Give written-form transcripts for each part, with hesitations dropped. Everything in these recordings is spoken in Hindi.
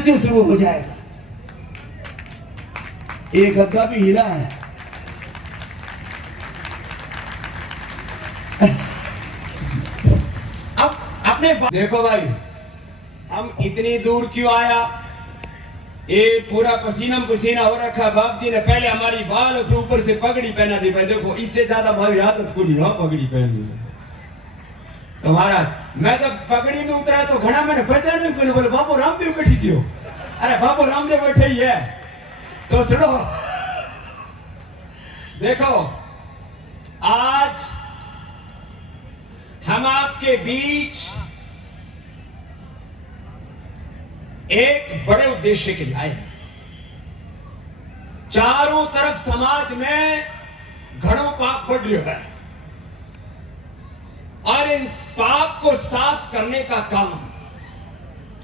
से शुरू हो जाएगा। एक गद्दा भी हिला है। अब अपने देखो भाई, हम इतनी दूर क्यों आया? ये पूरा पसीना पसीना हो रखा। बाप जी ने पहले हमारी बाल के ऊपर से पगड़ी पहना दी। भाई देखो, इससे ज्यादा हमारी आदत को नहीं हो पगड़ी पहन ली तुम्हारा। मैं जब पगड़ी में उतरा तो घना मैंने पहचाने को बोले बाबू रामदेव बैठी क्यों? अरे बाबू रामदेव बैठे ही है। तो सुनो, देखो आज हम आपके बीच एक बड़े उद्देश्य के लिए आए हैं। चारों तरफ समाज में घणों पाप बढ़ रहा है और इन पाप को साफ करने का काम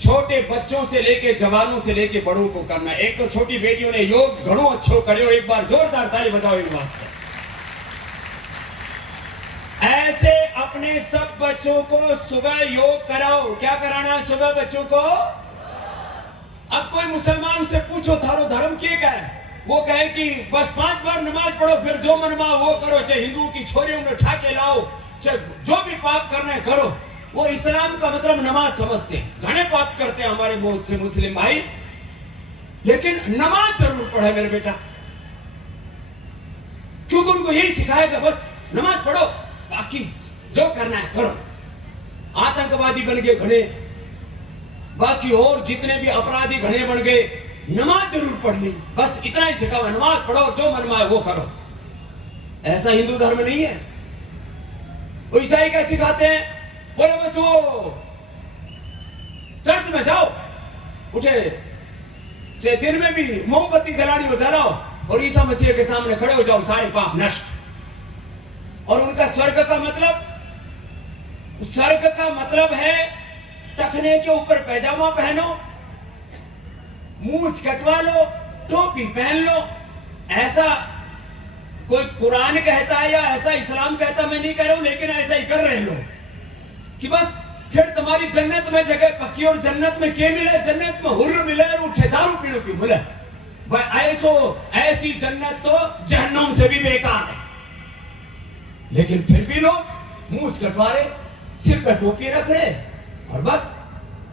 छोटे बच्चों से लेके जवानों से लेके बड़ों को करना। एक तो छोटी बेटियों ने योग घणो अच्छो करियो, एक बार जोरदार ताली बजाओ इन वास्ते। ऐसे अपने सब बच्चों को सुबह योग कराओ। क्या कराना है सुबह बच्चों को? अब कोई मुसलमान से पूछो थारो धर्म क्या है, वो कहे कि बस 5 बार नमाज पढ़ो, फिर जो मनवा वो करो। चाहे हिंदू की छोरियों में उठा के लाओ, चाहे जो भी पाप करना है करो। वो इस्लाम का मतलब नमाज समझते हैं। घने पाप करते हैं हमारे बहुत से मुस्लिम भाई, लेकिन नमाज जरूर पढ़े मेरे बेटा, क्योंकि उनको यही सिखाएगा बस नमाज पढ़ो, बाकी जो करना है करो। आतंकवादी बन गए घने, बाकी और जितने भी अपराधी घने बन गए, नमाज जरूर पढ़नी, बस इतना ही सिखा हुआ, नमाज पढ़ो, जो मनवा है वो करो। ऐसा हिंदू धर्म नहीं है। वो ईसाई क्या सिखाते हैं? बोले बस वो चर्च में जाओ, उठे चाहे दिन में भी मोमबत्ती जलानी हो जलाओ और ईसा मसीह के सामने खड़े हो जाओ, सारे पाप नष्ट। और उनका स्वर्ग का मतलब है टखने के ऊपर पैजामा पहनो, मूंछ कटवा लो, टोपी पहन लो। ऐसा कोई कुरान कहता है या ऐसा इस्लाम कहता, मैं नहीं कह रहा हूं, लेकिन ऐसा ही कर रहे लोग कि बस फिर तुम्हारी जन्नत में जगह पक्की। और जन्नत में क्या मिले? जन्नत में हुर्र मिले और उठे दारू पीने की मिले। ऐसी जन्नत तो जहन्नुम से भी बेकार है। लेकिन फिर भी लोग मूंछ कटवा रहे, सिर पर टोपी रख रहे और बस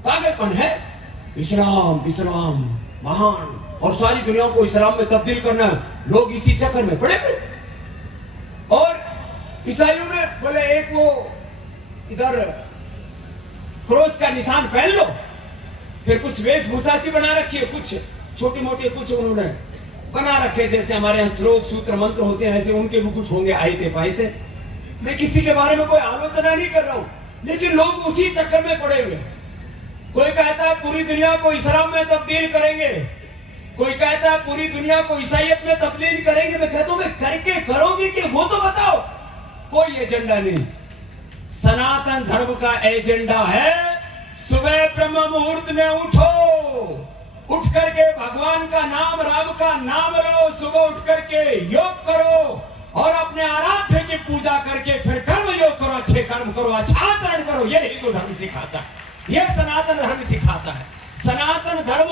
पागलपन है। इस्लाम इस्लाम महान, और सारी दुनिया को इस्लाम में तब्दील करना है। लोग इसी चक्कर में पड़े हुए। और ईसाइयों ने बोले एक वो इधर क्रॉस का निशान पहन लो, फिर कुछ वेशभूषा सी बना रखी है, कुछ छोटी मोटी कुछ उन्होंने बना रखे, जैसे हमारे यहाँ श्लोक सूत्र मंत्र होते हैं, ऐसे उनके भी कुछ होंगे आयते पायते। मैं किसी के बारे में कोई आलोचना नहीं कर रहा हूं, लेकिन लोग उसी चक्कर में पड़े हुए। कोई कहता है पूरी दुनिया को इस्लाम में तब्दील करेंगे, कोई कहता है पूरी दुनिया को ईसाईयत में तब्दील करेंगे। मैं कहता हूं मैं करके करोगे कि वो तो बताओ। कोई एजेंडा नहीं। सनातन धर्म का एजेंडा है सुबह ब्रह्म मुहूर्त में उठो, उठ करके भगवान का नाम, राम का नाम लो, सुबह उठ करके योग करो और अपने आराध्य की पूजा करके फिर कर्म योग करो, अच्छे कर्म करो, अच्छा आचरण करो। ये हिंदू धर्म सिखाता है, ये सनातन धर्म सिखाता है। सनातन धर्म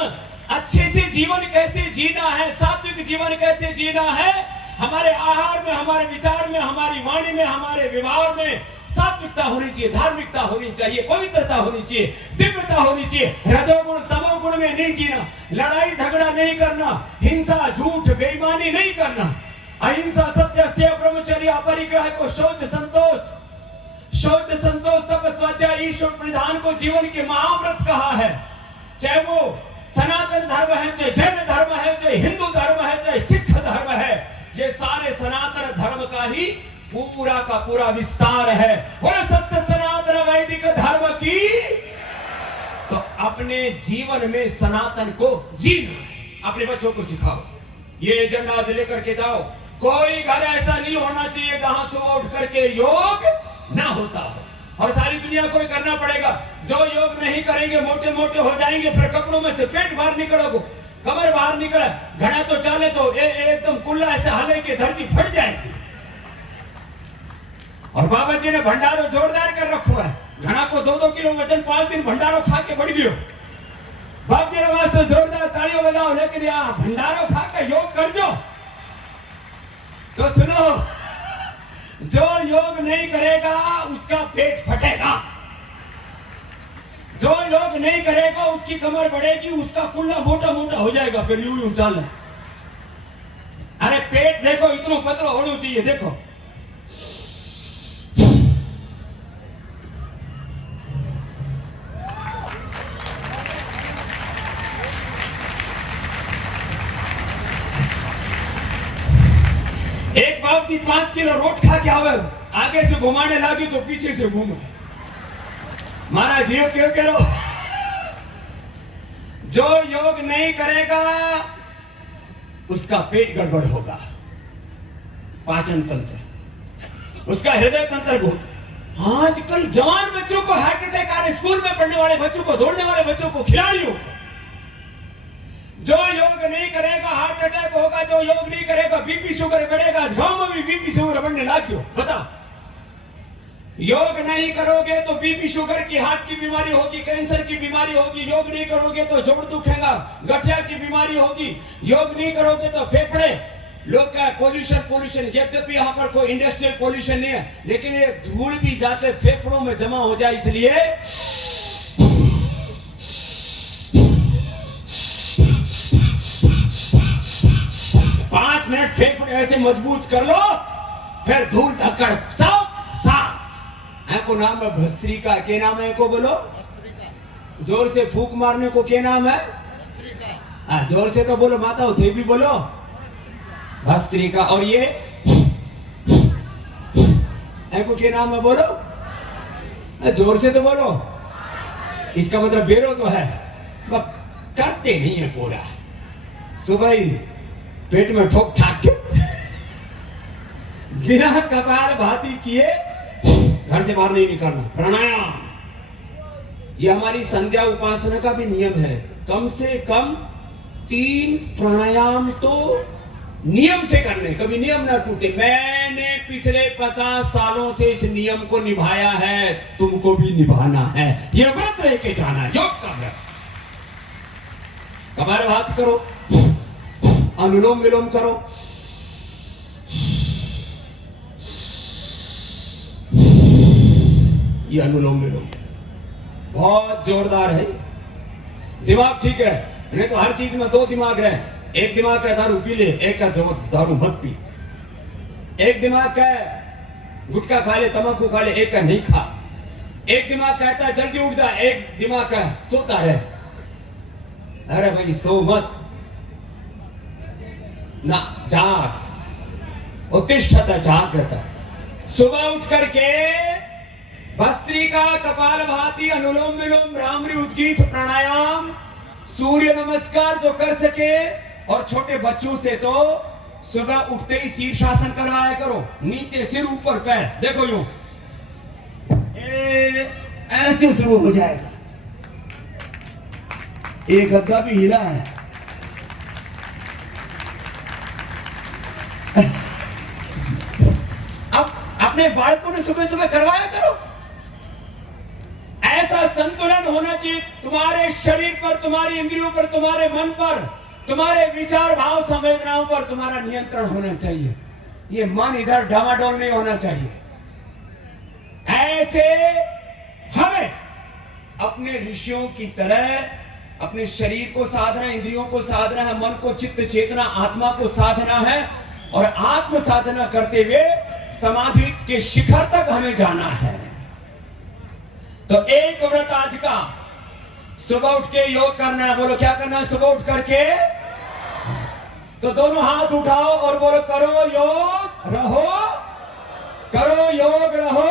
अच्छे से जीवन कैसे जीना है, सात्विक जीवन कैसे जीना है, हमारे आहार में, हमारे विचार में, हमारी वाणी में, हमारे व्यवहार में सात्विकता होनी चाहिए, धार्मिकता होनी चाहिए, पवित्रता होनी चाहिए, दिव्यता होनी चाहिए। रजोगुण तमोगुण में नहीं जीना, लड़ाई झगड़ा नहीं करना, हिंसा झूठ बेईमानी नहीं करना, अहिंसा सत्य अस्तेय ब्रह्मचर्य अपरिग्रह को शौच संतोष तप स्वाध्याय ईश्वर परिधान को जीवन के महाव्रत कहा है। चाहे वो सनातन धर्म है, चाहे जैन धर्म है, चाहे हिंदू धर्म है, चाहे सिख धर्म है, ये सारे सनातन धर्म का ही पूरा का पूरा विस्तार है। और सत्य सनातन वैदिक धर्म की, तो अपने जीवन में सनातन को जीना है, अपने बच्चों को सिखाओ। ये एजेंडा आज लेकर के जाओ। कोई घर ऐसा नहीं होना चाहिए जहां सुबह उठ करके योग ना होता हो, और सारी दुनिया को करना पड़ेगा। जो योग नहीं करेंगे मोटे मोटे हो जाएंगे, फिर कपड़ों में से पेट बाहर निकलोगे, कमर बाहर निकले, घना तो चाले तो एकदम कुल्ला ऐसे हले के धरती फट जाएगी। और बाबा जी ने भंडारो जोरदार कर रखो है। घना को 2-2 किलो वजन 5 दिन भंडारो खा के बढ़ गयो। बाप जी आवाज तो जोरदार तालियों बजाओ, लेकिन यहाँ भंडारों खाकर योग कर जो। तो सुनो, जो योग नहीं करेगा उसका पेट फटेगा, जो योग नहीं करेगा उसकी कमर बढ़ेगी, उसका कुल्ला मोटा मोटा हो जाएगा, फिर यूं यूं चल। अरे पेट देखो इतना पतला होना चाहिए, देखो। एक बाप जी 5 किलो रोट खा के आवे, आगे से घुमाने लगी तो पीछे से घूमे। मारा जीव क्यों करो, जो योग नहीं करेगा उसका पेट गड़बड़ होगा, पाचन तंत्र, उसका हृदय तंत्र को। आजकल जवान बच्चों को हार्ट अटैक आ रहे, स्कूल में पढ़ने वाले बच्चों को, दौड़ने वाले बच्चों को, खिलाड़ियों को। जो योग नहीं करेगा हार्ट अटैक होगा, जो योग नहीं करेगा बीपी शुगर बढ़ेगा। गांव में भी बीपी शुगर बढ़ने लग गयो, बताओ। योग नहीं करोगे तो बीपी शुगर की, हार्ट की बीमारी होगी, कैंसर की बीमारी होगी। योग नहीं करोगे तो जोड़ दुखेगा, गठिया की बीमारी होगी। योग नहीं करोगे तो फेफड़े, लोग का पोल्यूशन, यद्यपि यहाँ पर कोई इंडस्ट्रियल पोल्यूशन नहीं है, लेकिन ये धूल भी जाके फेफड़ों में जमा हो जाए, इसलिए 5 मिनट फेफड़े ऐसे मजबूत कर लो, फिर धूल धक्कड़ साफ। को नाम है भस्त्रिका, क्या नाम है को बोलो, जोर से फूंक मारने को क्या नाम है? जोर से तो बोलो माता, थे भी बोलो भस्त्रिका। और ये को क्या नाम है बोलो, जोर से तो बोलो, इसका मतलब बेरो तो है, करते नहीं है पूरा। सुबह ही पेट में ठोक ठाक बिना कपाल भाती किए घर से बाहर नहीं निकलना। प्राणायाम, ये हमारी संध्या उपासना का भी नियम है। कम से कम 3 प्राणायाम तो नियम से करने, कभी नियम ना टूटे। मैंने पिछले 50 सालों से इस नियम को निभाया है, तुमको भी निभाना है। ये व्रत लेके जाना, योग का व्रत। कपालभाति करो, अनुलोम विलोम करो, ये अनुलोम विलोम बहुत जोरदार है। दिमाग ठीक है, नहीं तो हर चीज में 2 दिमाग रहे। एक दिमाग का दारू पी ले, एक का दारू मत पी। एक दिमाग का गुटखा खा ले, तंबाकू खा ले, एक का नहीं खा। एक दिमाग कहता है जल्दी उठ जा, एक दिमाग का सोता रहे। अरे भाई सो मत ना, जाग, उत्तिष्ठता जागृता। सुबह उठ करके भस्त्रिका, कपालभाति, अनुलोम विलोम, भ्रामरी, उद्गीत, प्राणायाम, सूर्य नमस्कार जो कर सके। और छोटे बच्चों से तो सुबह उठते ही शीर्षासन करवाया करो, नीचे सिर ऊपर पैर, देखो यूं ऐसे शुरू हो जाएगा। एक गद्दा भी हिला है। अब अपने बालकों ने सुबह सुबह करवाया करो। ऐसा संतुलन होना चाहिए तुम्हारे शरीर पर, तुम्हारी इंद्रियों पर, तुम्हारे मन पर, तुम्हारे विचार भाव संवेदनाओं पर तुम्हारा नियंत्रण होना चाहिए। ये मन इधर डामाडोल नहीं होना चाहिए। ऐसे हमें अपने ऋषियों की तरह अपने शरीर को साधना, इंद्रियों को साधना है, मन को, चित्त चेतना, आत्मा को साधना है। और आत्म साधना करते हुए समाधि के शिखर तक हमें जाना है। तो एक व्रत आज का, सुबह उठ के योग करना है। बोलो क्या करना है सुबह उठ करके? तो दोनों हाथ उठाओ और बोलो करो योग रहो, करो योग रहो।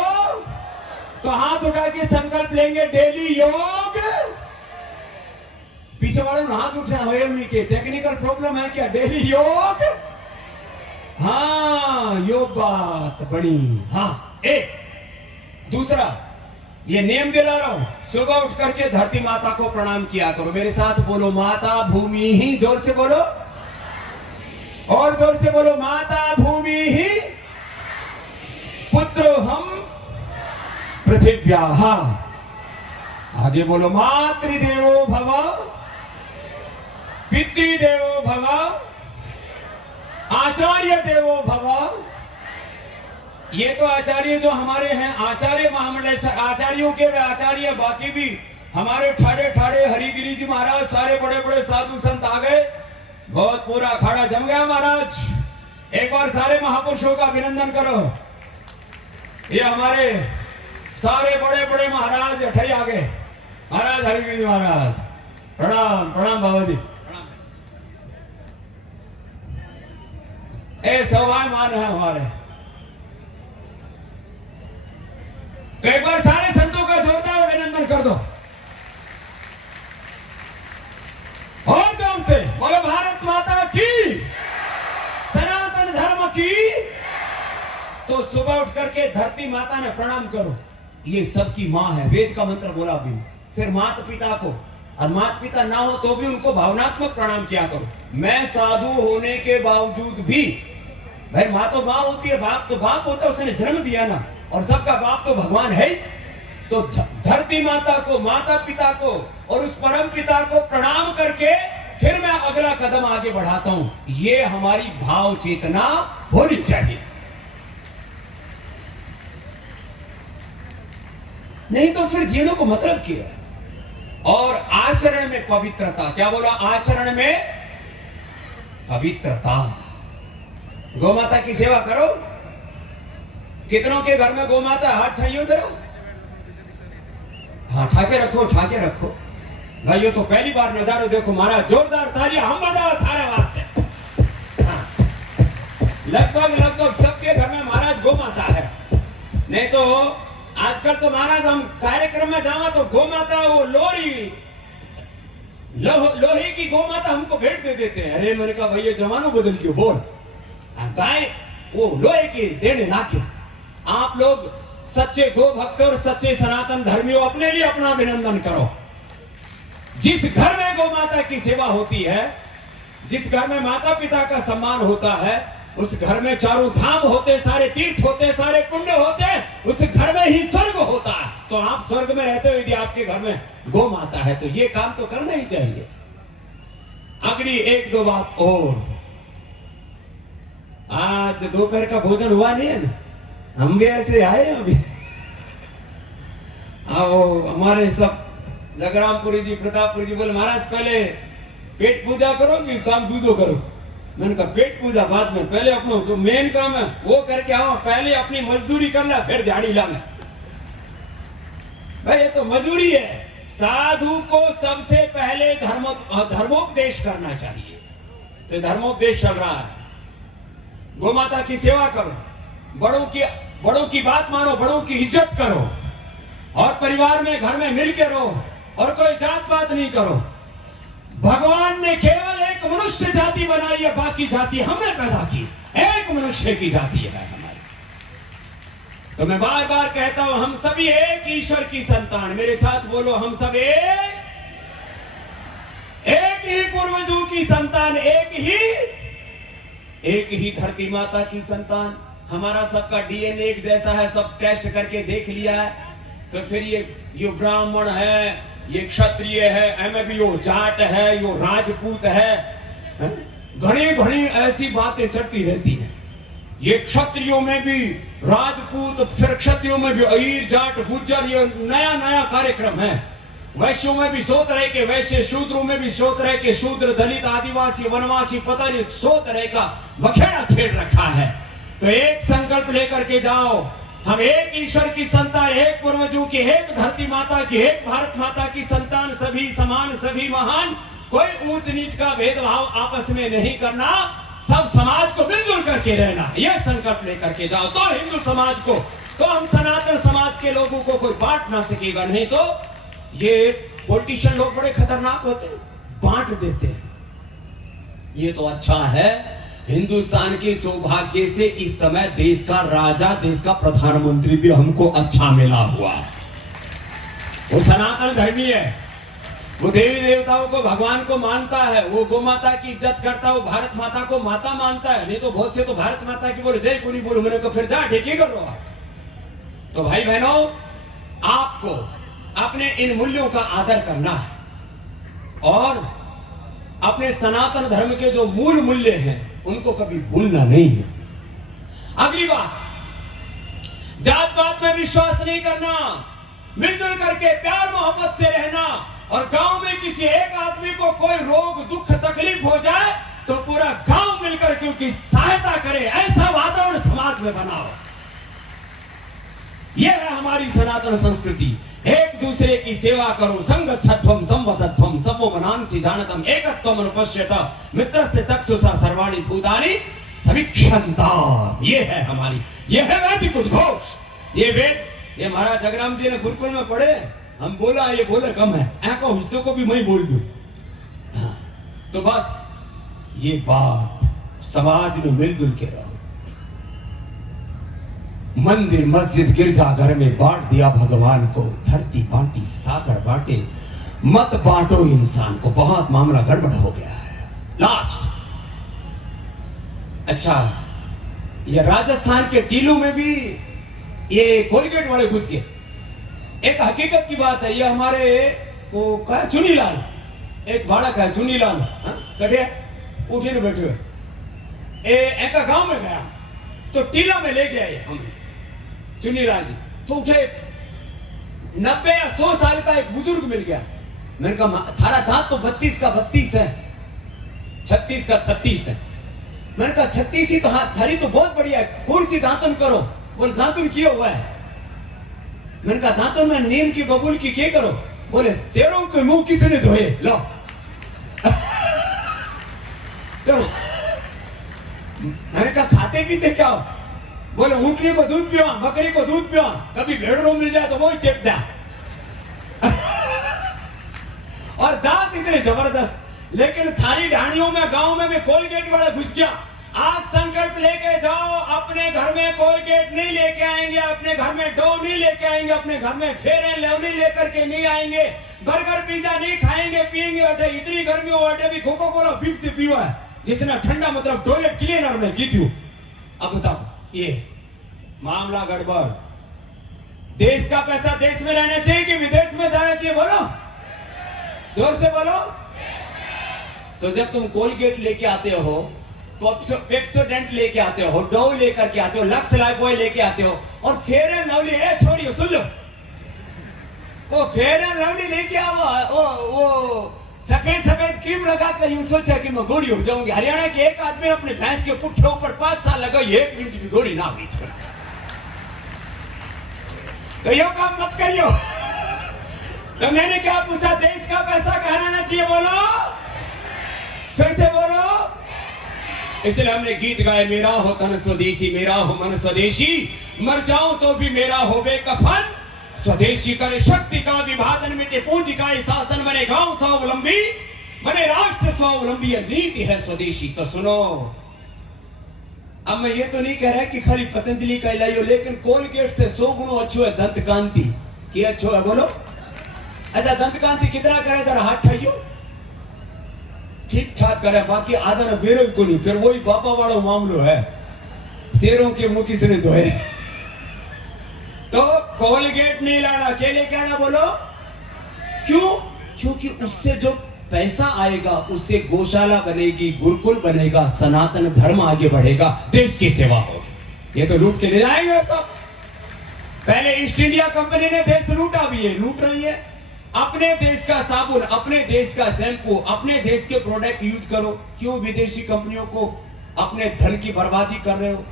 तो हाथ उठा के संकल्प लेंगे डेली योग। पीछे वालों ने हाथ उठा हो नहीं के, टेक्निकल प्रॉब्लम है क्या? डेली योग, हाँ योग बात बड़ी। हाँ एक दूसरा ये नियम दिला रहा हूं, सुबह उठ करके धरती माता को प्रणाम किया करो। मेरे साथ बोलो माता भूमि ही, जोर से बोलो और जोर से बोलो माता भूमि ही पुत्रो हम पृथिव्याः। आगे बोलो मातृदेवो भव पितृ देवो भव, आचार्य देवो भव। ये तो आचार्य जो हमारे हैं, आचार्य महामंडल आचार्यों के वे आचार्य, बाकी भी हमारे ठाड़े ठाड़े हरिगिरी जी महाराज, सारे बड़े बड़े साधु संत आ गए, बहुत पूरा अखाड़ा जम गया महाराज। एक बार सारे महापुरुषों का अभिनंदन करो। ये हमारे सारे बड़े बड़े महाराज अठई आ गए। महाराज हरिगिरी जी महाराज, प्रणाम प्रणाम बाबा जी, प्रणाम। ए सौभाग्यमान है हमारे। कई बार सारे संतों का जोरदार अभिनंदन कर दो। और कौन से बोलो भारत माता की, सनातन धर्म की। तो सुबह उठ करके धरती माता ने प्रणाम करो, ये सबकी माँ है। वेद का मंत्र बोला भी। फिर माता पिता को, और माता पिता ना हो तो भी उनको भावनात्मक प्रणाम किया करो। मैं साधु होने के बावजूद भी, भाई माँ तो माँ होती है, बाप तो बाप होता है, उसने जन्म दिया ना, और सबका बाप तो भगवान है। तो धरती माता को, माता पिता को और उस परम पिता को प्रणाम करके फिर मैं अगला कदम आगे बढ़ाता हूं। ये हमारी भाव चेतना होनी चाहिए। नहीं तो फिर जीने को मतलब क्या है। और आचरण में पवित्रता, क्या बोला, आचरण में पवित्रता। गौ माता की सेवा करो। कितनों के घर में गौ माता, हाथ ठाइयो जरा, हाँ ठाके रखो, ठाके रखो भाइयों। तो पहली बार नजारा देखो महाराज, जोरदार तालियां हम बजाओ थारे वास्ते। हाँ। लगभग लगभग सबके घर में महाराज गौ माता है। नहीं तो आजकल तो महाराज हम कार्यक्रम में जावा तो गौ माता वो लोहे की गौ माता हमको भेंट दे देते हैं। अरे मैंने कहा भैया जमाना बदल क्यों, बोल गाय वो लोहे की देने लाके। आप लोग सच्चे गो भक्त और सच्चे सनातन धर्मियों अपने लिए अपना अभिनंदन करो। जिस घर में गौ माता की सेवा होती है, जिस घर में माता पिता का सम्मान होता है, उस घर में चारों धाम होते, सारे तीर्थ होते, सारे पुण्य होते, उस घर में ही स्वर्ग होता है। तो आप स्वर्ग में रहते हो यदि आपके घर में गौ माता है, तो ये काम तो करना ही चाहिए। अगली एक दो बात और, आज दोपहर का भोजन हुआ नहीं है ना, हम भी ऐसे आए हैं अभी। आओ हमारे सब जगरामपुरी जी, प्रतापपुरी जी बोले महाराज पहले पेट पूजा करो कि काम दूजो करो। मैंने कहा पेट पूजा बाद में, पहले अपना जो मेन काम है वो करके आओ, पहले अपनी मजदूरी कर ला, फिर दिहाड़ी लाना। भाई ये तो मजदूरी है। साधु को सबसे पहले धर्मोपदेश करना चाहिए। तो धर्मोपदेश चल रहा है। गौ माता की सेवा करो, बड़ों की बात मानो, बड़ों की इज्जत करो, और परिवार में घर में मिलकर रहो, और कोई जात पात नहीं करो। भगवान ने केवल एक मनुष्य जाति बनाई है, बाकी जाति हमने पैदा की। एक मनुष्य की जाति है हमारी। तो मैं बार बार कहता हूं, हम सभी एक ईश्वर की संतान। मेरे साथ बोलो, हम सब एक ही पूर्वजों की संतान, एक ही धरती माता की संतान। हमारा सबका डीएनए एक जैसा है, सब टेस्ट करके देख लिया है। तो फिर ये ब्राह्मण है, ये क्षत्रिय है, एम भी यो जाट है, यो राजपूत है, घड़ी घड़ी ऐसी बातें चलती रहती हैं। ये क्षत्रियों में भी राजपूत, फिर क्षत्रियों में भी अहीर, जाट, गुज्जर, ये नया नया कार्यक्रम है। वैश्यों में भी 100 तरह के वैश्य, शूद्रों में भी 100 तरह के शूद्र, दलित, आदिवासी, वनवासी, पता नहीं 100 तरह का बखेड़ा छेड़ रखा है। तो एक संकल्प लेकर के जाओ, हम एक ईश्वर की संतान, एक पूर्वजों की, एक धरती माता की, एक भारत माता की संतान, सभी समान, सभी महान, कोई ऊंच नीच का भेदभाव आपस में नहीं करना, सब समाज को मिलजुल करके रहना, यह संकल्प लेकर के जाओ। तो हिंदू समाज को, तो हम सनातन समाज के लोगों को कोई बांट ना सकेगा। नहीं तो ये पॉलिटिशियन लोग बड़े खतरनाक होते हैं, बांट देते हैं। ये तो अच्छा है, हिंदुस्तान के सौभाग्य से इस समय देश का राजा, देश का प्रधानमंत्री भी हमको अच्छा मिला हुआ है। वो सनातन धर्मी है, वो देवी देवताओं को, भगवान को मानता है, वो गौ माता की इज्जत करता है, वो भारत माता को माता मानता है। नहीं तो बहुत से तो भारत माता की बोले जय को नहीं बोलो, मैंने को फिर जा ढेकी कर लो। तो भाई बहनों, आपको अपने इन मूल्यों का आदर करना है, और अपने सनातन धर्म के जो मूल मूल्य हैं उनको कभी भूलना नहीं है। अगली बात, जात पात में विश्वास नहीं करना, मिलजुल करके प्यार मोहब्बत से रहना, और गांव में किसी एक आदमी को कोई रोग दुख तकलीफ हो जाए तो पूरा गांव मिलकर के उसकी सहायता करे, ऐसा वातावरण समाज में बनाओ। यह है हमारी सनातन संस्कृति। एक दूसरे की सेवा करो, संगच्छध्वम संवदध्वम सबो मनांसि जानतम एकत्वम अनुपश्यत मित्रस्य चक्षुषा सर्वाणि भूतानि समीक्षन्ता। ये है हमारी, यह है वैदिक उद्घोष। ये वेद, ये महाराज जगराम जी ने गुरुकुल में पढ़े, हम बोला ये बोले कम है, ऐको हिस्सों को भी मैं बोल दूं। तो बस ये बात, समाज में मिलजुल के रहो। मंदिर मस्जिद गिरजा घर में बांट दिया भगवान को, धरती बांटी सागर बांटे, मत बांटो इंसान को। बहुत मामला गड़बड़ हो गया है। लास्ट, अच्छा, ये राजस्थान के टीलू में भी ये कोलगेट वाले घुस गए। एक हकीकत की बात है, ये हमारे वो क्या चुनीलाल, एक बालक है चुनीलाल, कटे उठे न बैठे हुए, एक गांव में गया तो टीला में ले गया ये हमने चुनीलाल जी। तो उठे 90 या 100 साल का एक बुजुर्ग मिल गया। मैंने कहा थारा दांत तो 32 का 32 है, 36 का 36 है। मैंने कहा 36 ही तो, हाँ थारी तो बहुत बढ़िया है, कौन सी दांतन करो? बोले दांतन किया हुआ है। मैंने कहा दांतों में नीम की बबूल की क्या करो? बोले शेरों के मुंह किसने धोए, लो। तो मैंने कहा खाते पीते क्या हो? बोले ऊँटनी को दूध पियो, बकरी को दूध पियो, कभी भेड़ों मिल जाए तो वो ही चेप दे। और दांत इतने जबरदस्त। लेकिन थारी ढाणियों में गांव में भी कोलगेट वाला घुस गया। आज संकल्प लेके जाओ, अपने घर में कोलगेट नहीं लेके आएंगे, अपने घर में डो नहीं लेके आएंगे, अपने घर में फेयर एंड लवली लेकर के नहीं आएंगे, बर्गर पिज्जा नहीं खाएंगे पिएंगे। अटे इतनी गर्मी हो, अटे भी कोको कोला बीफ से पीवा है, जितना ठंडा मतलब टॉयलेट क्लीनर में की थी। अब बताओ, ये मामला गड़बड़। देश का पैसा देश में रहना चाहिए कि विदेश में जाना चाहिए? बोलो, जोर से बोलो। तो जब तुम कोलगेट लेके आते हो, पेप्सोडेंट लेके आते हो, डो लेकर के आते हो, लक्स लाइफबॉय लेके आते हो, और फेयर एंड लवली, छोड़िए सुन लो, वो फेयर एंड लवली लेके आओ, वो सफेद सफेद क्रीम लगा कर यूं सोचा कि मैं गोरी हो जाऊंगी। हरियाणा के एक आदमी अपने भैंस के पुट्ठे ऊपर 5 साल लगा, 1 इंच भी गोरी ना बीच कर। तो यो काम मत करियो। तो मैंने क्या पूछा, देश का पैसा कहाँ रहना चाहिए? बोलो, फिर से बोलो। इसलिए हमने गीत गाए, मेरा हो तन स्वदेशी, मेरा हो मन स्वदेशी, मर जाऊं तो भी मेरा हो बेकफन स्वदेशी। करे शक्ति का विभाजन, मिटे पूंजी का शासन, बने गांव स्वावलंबी, बने राष्ट्र स्वावलंबी, नीति है स्वदेशी। तो सुनो, अब मैं ये तो नहीं कह रहा कि खाली पतंजलि का इलाज, लेकिन कोलगेट से 100 गुना अच्छो है दंत कांति। क्या अच्छो है बोलो? अच्छा, दंत कांति कितना करे जरा हाथ ठाइयो, ठीक ठाक करे, बाकी आधा न बेरो को नहीं। फिर वही बाबा वाला मामलो है, शेरों के मुंह किसने धोए। तो कोलगेट नहीं लाना, क्या लेके आना? बोलो, क्यों? क्योंकि उससे जो पैसा आएगा उससे गौशाला बनेगी, गुरुकुल बनेगा, सनातन धर्म आगे बढ़ेगा, देश की सेवा होगी। ये तो लूट के ले जाएंगे सब। पहले ईस्ट इंडिया कंपनी ने देश लूटा भी है, लूट रही है। अपने देश का साबुन, अपने देश का शैम्पू, अपने देश के प्रोडक्ट यूज करो, क्यों विदेशी कंपनियों को अपने धन की बर्बादी कर रहे हो?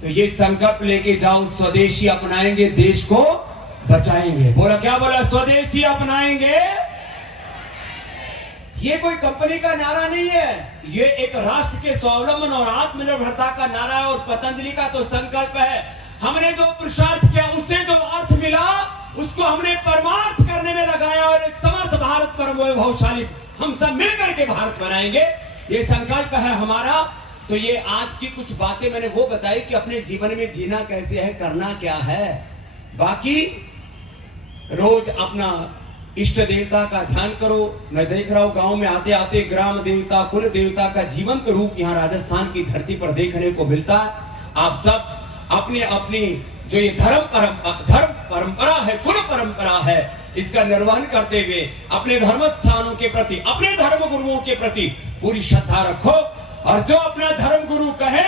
तो ये संकल्प लेके जाओ, स्वदेशी अपनाएंगे, देश को बचाएंगे। बोला, क्या बोला? स्वदेशी अपनाएंगे। ये कोई कंपनी का नारा नहीं है, ये एक राष्ट्र के स्वावलंबन और आत्मनिर्भरता का नारा है। और पतंजलि का तो संकल्प है, हमने जो पुरुषार्थ किया उससे जो अर्थ मिला उसको हमने परमार्थ करने में लगाया, और एक समर्थ भारत परम वैभवशाली हम सब मिलकर के भारत बनाएंगे, ये संकल्प है हमारा। तो ये आज की कुछ बातें मैंने वो बताई कि अपने जीवन में जीना कैसे है, करना क्या है। बाकी रोज अपना इष्ट देवता का ध्यान करो। मैं देख रहा हूं गांव में आते आते ग्राम देवता, कुल देवता का जीवंत रूप यहाँ राजस्थान की धरती पर देखने को मिलता है। आप सब अपनी अपनी जो ये धर्म परंपरा है, कुल परंपरा है, इसका निर्वहन करते हुए अपने धर्म स्थानों के प्रति, अपने धर्म गुरुओं के प्रति पूरी श्रद्धा रखो और जो अपना धर्म गुरु कहे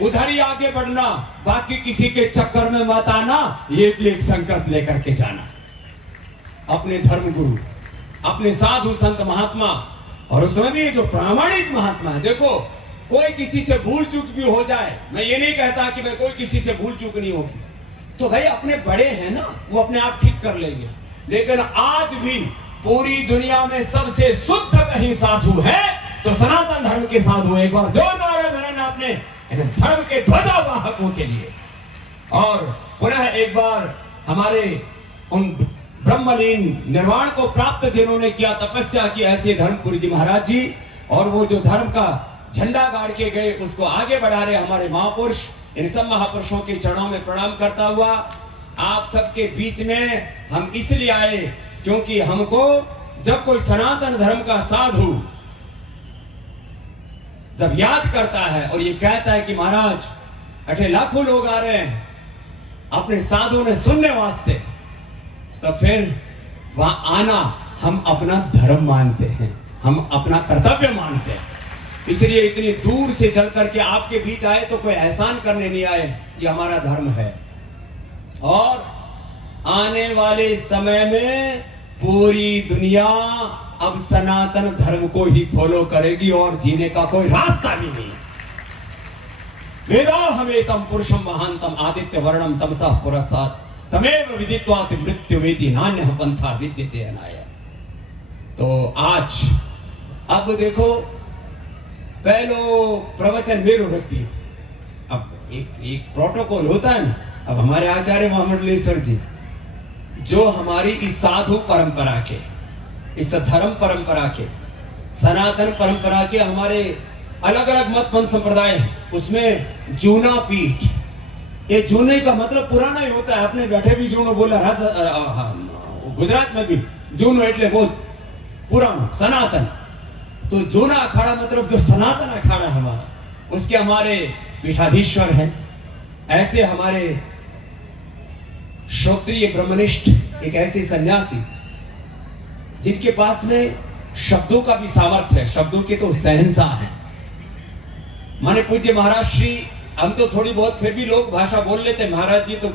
उधर ही आगे बढ़ना, बाकी किसी के चक्कर में मत आना, एक संकल्प लेकर के जाना। अपने धर्म गुरु, अपने साधु संत महात्मा, और उसमें भी जो प्रामाणिक महात्मा है, देखो कोई किसी से भूल चूक भी हो जाए, मैं ये नहीं कहता कि मैं कोई किसी से भूल चूक नहीं होगी, तो भाई अपने बड़े हैं ना, वो अपने आप ठीक कर लेंगे। लेकिन आज भी पूरी दुनिया में सबसे शुद्ध कहीं साधु है तो सनातन धर्म के साधु। एक बार जोरदार अभिनंदन अपने धर्म के ध्वजावाहकों के लिए। और पुनः एक बार हमारे उन ब्रह्मलीन निर्वाण को प्राप्त जिन्होंने किया, तपस्या की, ऐसे धर्मपुरी जी महाराज जी, और वो जो धर्म का झंडा गाड़ के गए उसको आगे बढ़ा रहे हमारे महापुरुष, इन सब महापुरुषों के चरणों में प्रणाम करता हुआ आप सबके बीच में हम इसलिए आए क्योंकि हमको जब कोई सनातन धर्म का साधु जब याद करता है और ये कहता है कि महाराज अठे लाखों लोग आ रहे हैं अपने साधु ने सुनने वास्ते, तो फिर वहां आना हम अपना धर्म मानते हैं, हम अपना कर्तव्य मानते हैं। इसलिए इतनी दूर से चल करके आपके बीच आए तो कोई एहसान करने नहीं आए, ये हमारा धर्म है। और आने वाले समय में पूरी दुनिया अब सनातन धर्म को ही फॉलो करेगी और जीने का कोई रास्ता भी नहीं। वेदाहमेतम पुरुषम महांतम आदित्य वर्णम तमसः पुरस्तात् तमेव विदित्वाति मृत्युमेति नान्यः पंथा विद्यते अनाय। तो आज अब देखो, पहलो प्रवचन मेरो रख दिया, अब एक प्रोटोकॉल होता है ना। अब हमारे आचार्य महामंडलेश्वर जी जो हमारी इस साधु परंपरा के, इस धर्म परंपरा के, सनातन परंपरा के हमारे अलग अलग मत पंथ संप्रदाय है, उसमें जूना पीठ, ये जूने का मतलब पुराना ही होता है। अपने बैठे भी जूनो बोला, गुजरात में भी जूनो એટલે बहुत पुराना सनातन। तो जूना अखाड़ा मतलब जो सनातन अखाड़ा हमारा, उसके हमारे पीठाधीश्वर हैं। ऐसे हमारे श्रोत्रिय ब्रह्मनिष्ठ एक ऐसे सन्यासी जिनके पास में शब्दों का भी सामर्थ्य है, शब्दों के तो शहंशाह हैं। माने पूज्य महाराज श्री, हम तो थोड़ी बहुत फिर भी लोक भाषा बोल लेते हैं, महाराज जी तो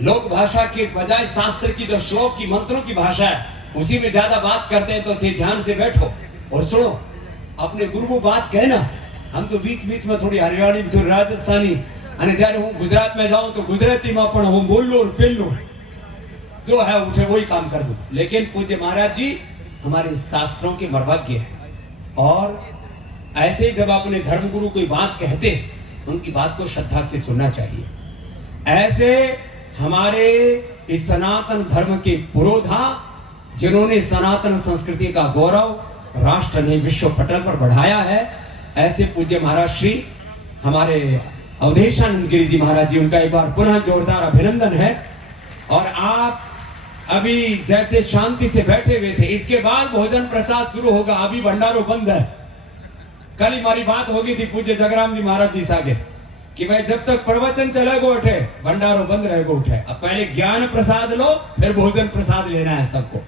लोक भाषा के बजाय शास्त्र की जो श्लोक की मंत्रों की भाषा है उसी में ज्यादा बात करते हैं। तो ध्यान से बैठो और सुनो, अपने गुरु को बात कहना। हम तो बीच बीच में थोड़ी हरियाणी, थोड़ी राजस्थानी, અને જ્યારે હું ગુજરાત में जाऊं तो गुजराती में पण હું બોલું और पेलूं, जो है उठे वही काम कर दूं। लेकिन पूज्य महाराज जी हमारे शास्त्रों के मर्मज्ञ हैं, और ऐसे ही जब अपने धर्मगुरु कोई बात कहते हैं उनकी बात को श्रद्धा से सुनना चाहिए। ऐसे हमारे इस सनातन धर्म के पुरोधा, जिन्होंने सनातन संस्कृति का गौरव राष्ट्र ने विश्व पटल पर बढ़ाया है, ऐसे पूज्य महाराज श्री हमारे अवधेशानंद गिरी जी महाराज जी, उनका एक बार पुनः जोरदार अभिनंदन है। और आप अभी जैसे शांति से बैठे हुए थे, इसके बाद भोजन प्रसाद शुरू होगा, अभी भंडारो बंद है। कल ही हमारी बात हो गई थी पूज्य जगराम जी महाराज जी सागे कि भाई जब तक प्रवचन चलेगा उठे, भंडारो बंद रहेगा उठे। अब पहले ज्ञान प्रसाद लो, फिर भोजन प्रसाद लेना है सबको।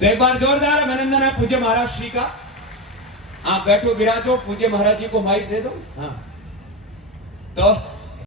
तो एक बार जोरदार अभिनंदन है पूज्य महाराज श्री का। आप बैठो, विराजो, पूज्य महाराज जी को माइक दे दो। हाँ, तो